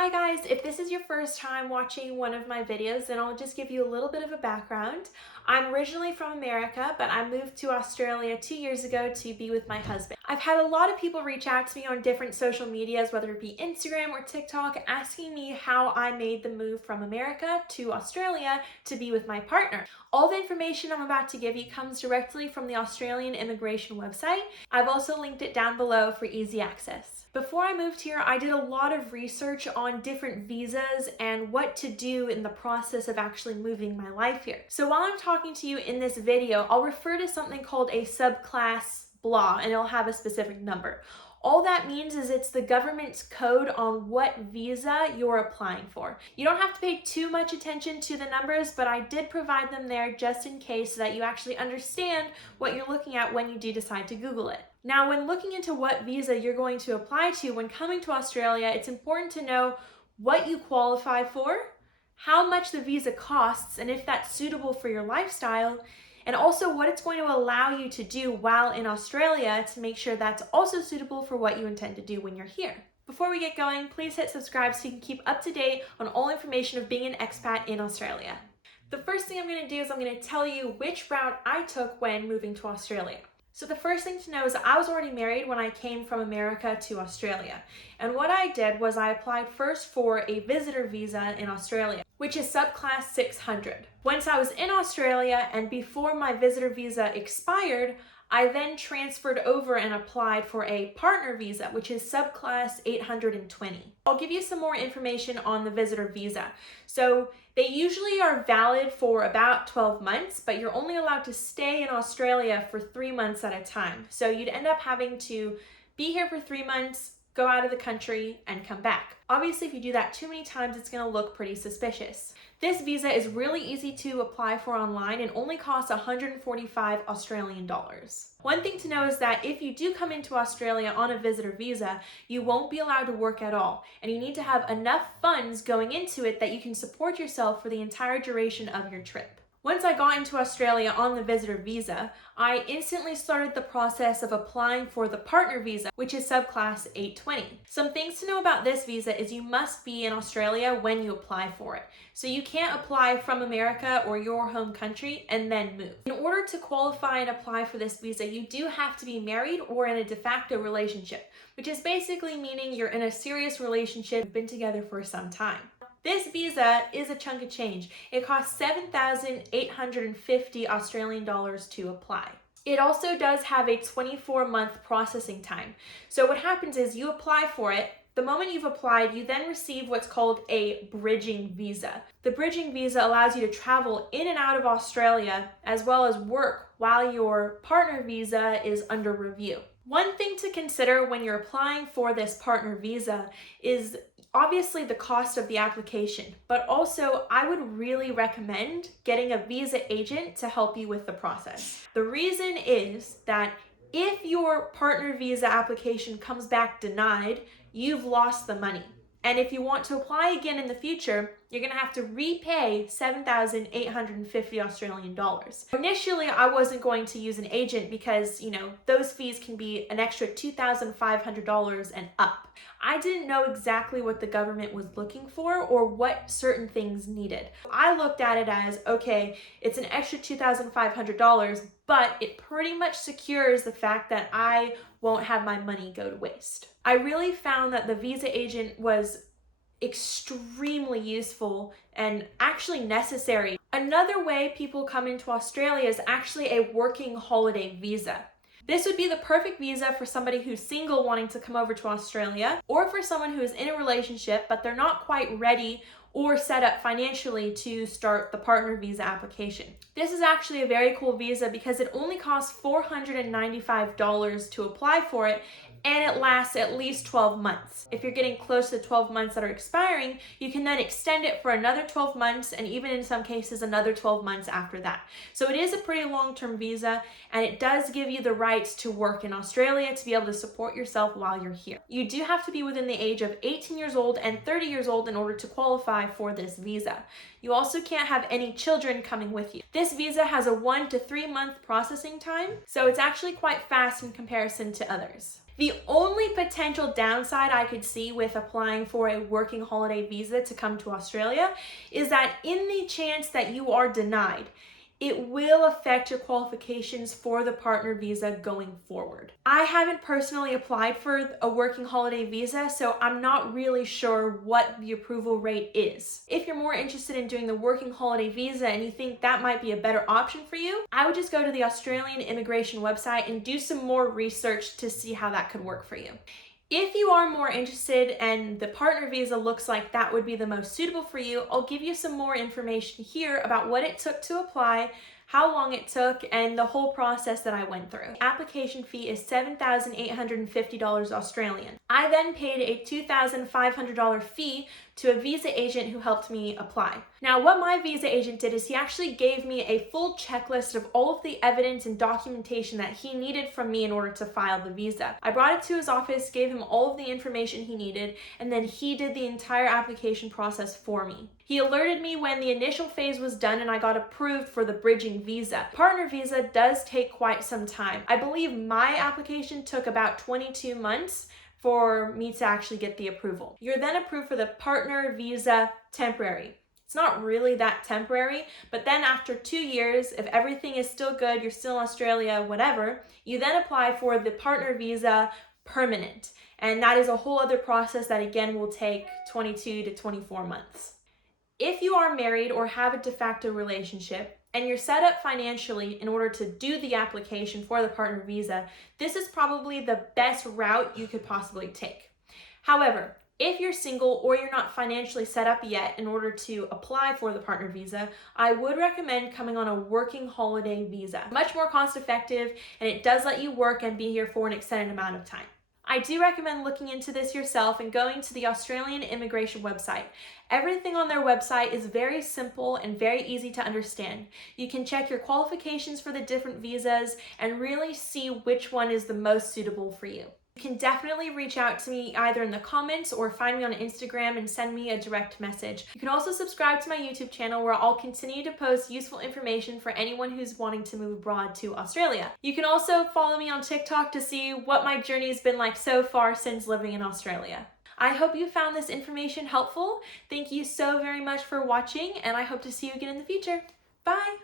Hi guys, if this is your first time watching one of my videos, then I'll just give you a little bit of a background. I'm originally from America, but I moved to Australia 2 years ago to be with my husband. I've had a lot of people reach out to me on different social medias, whether it be Instagram or TikTok, asking me how I made the move from America to Australia to be with my partner. All the information I'm about to give you comes directly from the Australian immigration website. I've also linked it down below for easy access. Before I moved here, I did a lot of research on different visas and what to do in the process of actually moving my life here. So while I'm talking to you in this video, I'll refer to something called a subclass blah, and it'll have a specific number. All that means is it's the government's code on what visa you're applying for. You don't have to pay too much attention to the numbers, but I did provide them there just in case so that you actually understand what you're looking at when you do decide to Google it. Now, when looking into what visa you're going to apply to when coming to Australia, it's important to know what you qualify for, how much the visa costs, and if that's suitable for your lifestyle, and also what it's going to allow you to do while in Australia to make sure that's also suitable for what you intend to do when you're here. Before we get going, please hit subscribe so you can keep up to date on all information of being an expat in Australia. The first thing I'm going to do is I'm going to tell you which route I took when moving to Australia. So the first thing to know is I was already married when I came from America to Australia. And what I did was I applied first for a visitor visa in Australia, which is subclass 600. Once I was in Australia and before my visitor visa expired, I then transferred over and applied for a partner visa, which is subclass 820. I'll give you some more information on the visitor visa. So they usually are valid for about 12 months, but you're only allowed to stay in Australia for 3 months at a time. So you'd end up having to be here for 3 months, go out of the country, and come back. Obviously, if you do that too many times, it's going to look pretty suspicious. This visa is really easy to apply for online and only costs 145 Australian dollars. One thing to know is that if you do come into Australia on a visitor visa, you won't be allowed to work at all, and you need to have enough funds going into it that you can support yourself for the entire duration of your trip. Once I got into Australia on the visitor visa, I instantly started the process of applying for the partner visa, which is subclass 820. Some things to know about this visa is you must be in Australia when you apply for it. So you can't apply from America or your home country and then move. In order to qualify and apply for this visa, you do have to be married or in a de facto relationship, which is basically meaning you're in a serious relationship, you've been together for some time. This visa is a chunk of change. It costs 7,850 Australian dollars to apply. It also does have a 24-month processing time. So what happens is you apply for it. The moment you've applied, you then receive what's called a bridging visa. The bridging visa allows you to travel in and out of Australia as well as work while your partner visa is under review. One thing to consider when you're applying for this partner visa is obviously the cost of the application, but also I would really recommend getting a visa agent to help you with the process. The reason is that if your partner visa application comes back denied, you've lost the money. And if you want to apply again in the future, you're going to have to repay 7,850 Australian dollars. Initially, I wasn't going to use an agent because, those fees can be an extra $2,500 and up. I didn't know exactly what the government was looking for or what certain things needed. I looked at it as, okay, it's an extra $2,500, but it pretty much secures the fact that I won't have my money go to waste. I really found that the visa agent was extremely useful and actually necessary. Another way people come into Australia is actually a working holiday visa. This would be the perfect visa for somebody who's single wanting to come over to Australia, or for someone who is in a relationship but they're not quite ready or set up financially to start the partner visa application. This is actually a very cool visa because it only costs $495 to apply for it, and it lasts at least 12 months. If you're getting close to 12 months that are expiring, you can then extend it for another 12 months and even in some cases another 12 months after that. So it is a pretty long-term visa, and it does give you the rights to work in Australia to be able to support yourself while you're here. You do have to be within the age of 18 years old and 30 years old in order to qualify for this visa. You also can't have any children coming with you. This visa has a 1 to 3 month processing time, so it's actually quite fast in comparison to others. The only potential downside I could see with applying for a working holiday visa to come to Australia is that in the chance that you are denied, it will affect your qualifications for the partner visa going forward. I haven't personally applied for a working holiday visa, so I'm not really sure what the approval rate is. If you're more interested in doing the working holiday visa and you think that might be a better option for you, I would just go to the Australian immigration website and do some more research to see how that could work for you. If you are more interested and the partner visa looks like that would be the most suitable for you, I'll give you some more information here about what it took to apply, how long it took, and the whole process that I went through. The application fee is $7,850 Australian. I then paid a $2,500 fee to a visa agent who helped me apply. Now, what my visa agent did is he actually gave me a full checklist of all of the evidence and documentation that he needed from me in order to file the visa. I brought it to his office, gave him all of the information he needed, and then he did the entire application process for me. He alerted me when the initial phase was done and I got approved for the bridging visa. Partner visa does take quite some time. I believe my application took about 22 months for me to actually get the approval. You're then approved for the partner visa temporary. It's not really that temporary, but then after 2 years, if everything is still good, you're still in Australia, whatever, you then apply for the partner visa permanent. And that is a whole other process that again will take 22 to 24 months. If you are married or have a de facto relationship and you're set up financially in order to do the application for the partner visa, this is probably the best route you could possibly take. However, if you're single or you're not financially set up yet in order to apply for the partner visa, I would recommend coming on a working holiday visa. Much more cost effective, and it does let you work and be here for an extended amount of time. I do recommend looking into this yourself and going to the Australian immigration website. Everything on their website is very simple and very easy to understand. You can check your qualifications for the different visas and really see which one is the most suitable for you. You can definitely reach out to me either in the comments or find me on Instagram and send me a direct message. You can also subscribe to my YouTube channel where I'll continue to post useful information for anyone who's wanting to move abroad to Australia. You can also follow me on TikTok to see what my journey has been like so far since living in Australia. I hope you found this information helpful. Thank you so very much for watching, and I hope to see you again in the future. Bye!